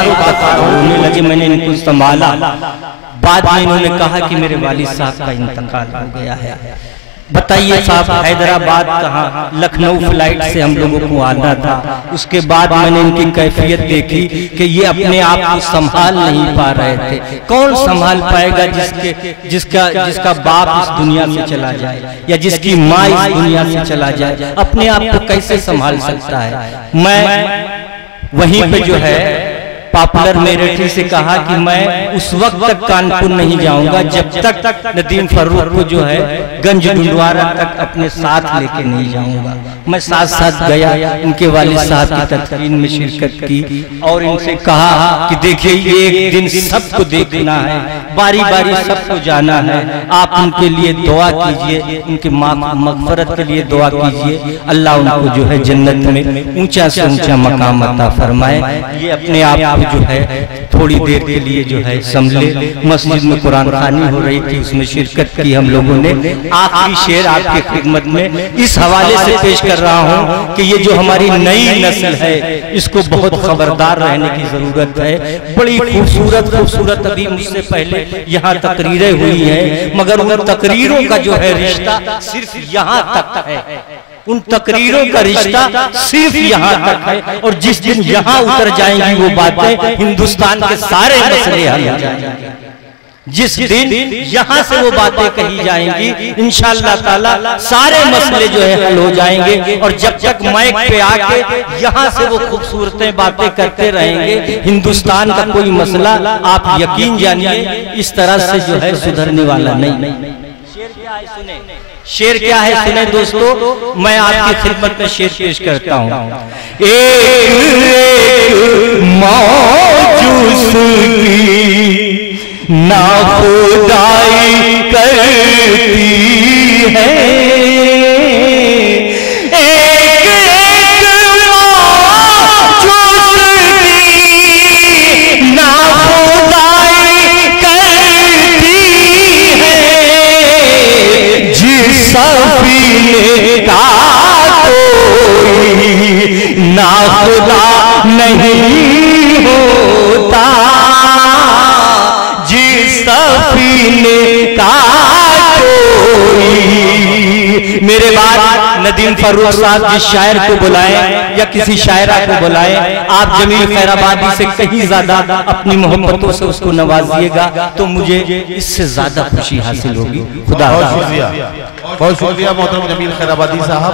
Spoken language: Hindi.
तारों का तार होने लगे। मैंने इनको संभाला। बाद में इन्होंने कहा कि मेरे वालिद साहब का इंतकाल हो गया है। बताइए साहब, हैदराबाद कहाँ, लखनऊ फ्लाइट से हम लोगों को आना था। उसके बाद मैंने इनकी कैफियत देखी कि ये अपने आप को संभाल नहीं पा रहे थे। कौन संभाल पाएगा जिसका बाप इस दुनिया से चला जाए या जिसकी माँ इस दुनिया से चला जाए, अपने आप को कैसे संभाल सकता है। मैं वहीं पे जो है पॉपुलर मेरठी से कहा कि मैं उस वक्त तक कानपुर नहीं जाऊंगा जब तक नदीम फर्रुख को जो है गंज डुंडवारा तक अपने साथ लेके नहीं जाऊंगा। मैं साथ साथ गया, इनके वालिद साहब की तदफीन में शिरकत की और इनसे कहा कि देखिए ये एक दिन सबको देखना है, बारी बारी सबको जाना है। आप उनके लिए दुआ कीजिए, उनके मग़फ़िरत के लिए दुआ कीजिए। अल्लाह उनको जो है जन्नत में ऊंचा से ऊंचा मकाम अता फरमाए। ये अपने आप जो है थोड़ी देर के लिए जो है संभले। मस्जिद में कुरान खानी हो रही थी, उसमें शिरकत की हम लोगों ने। आखिरी शेर आपकी खिदमत में इस हवाले से पेश कर रहा हूं कि ये जो हमारी नई नस्ल है इसको बहुत खबरदार रहने की जरूरत है। बड़ी खूबसूरत खूबसूरत अभी मुझसे पहले यहाँ तकरीरें हुई हैं, मगर उन तकरीरों का जो है रिश्ता सिर्फ यहाँ तक है। उन तकरीरों का रिश्ता सिर्फ यहाँ तक है और जिस दिन यहाँ उतर जाएंगी वो बातें हिंदुस्तान के सारे मसले हल हो जाएंगे। जिस दिन यहाँ से वो बातें कही जाएंगी इंशाअल्लाह ताला सारे मसले जो है हल हो जाएंगे। और जब तक माइक पे आके यहाँ से वो खूबसूरतें बातें करते रहेंगे, हिंदुस्तान का कोई मसला आप यकीन जानिए इस तरह से जो है सुधरने वाला नहीं। शेर क्या है सुने दोस्तों, मैं आपकी खिदमत में शेर पेश करता हूँ। एक मौजूद की ना खुदाई करती है, ना खुदा नहीं होता जिस सफीने का कोई। मेरे बाद नदीम फर्रुख साहब जिस शायर को बुलाएं या किसी शायरा को बुलाएं, आप जमील खैराबादी से कहीं ज्यादा अपनी मोहब्बतों से उसको नवाजिएगा तो मुझे इससे ज्यादा खुशी हासिल होगी। खुदा बहुत शुक्रिया मोहतरम जमील खैराबादी साहब।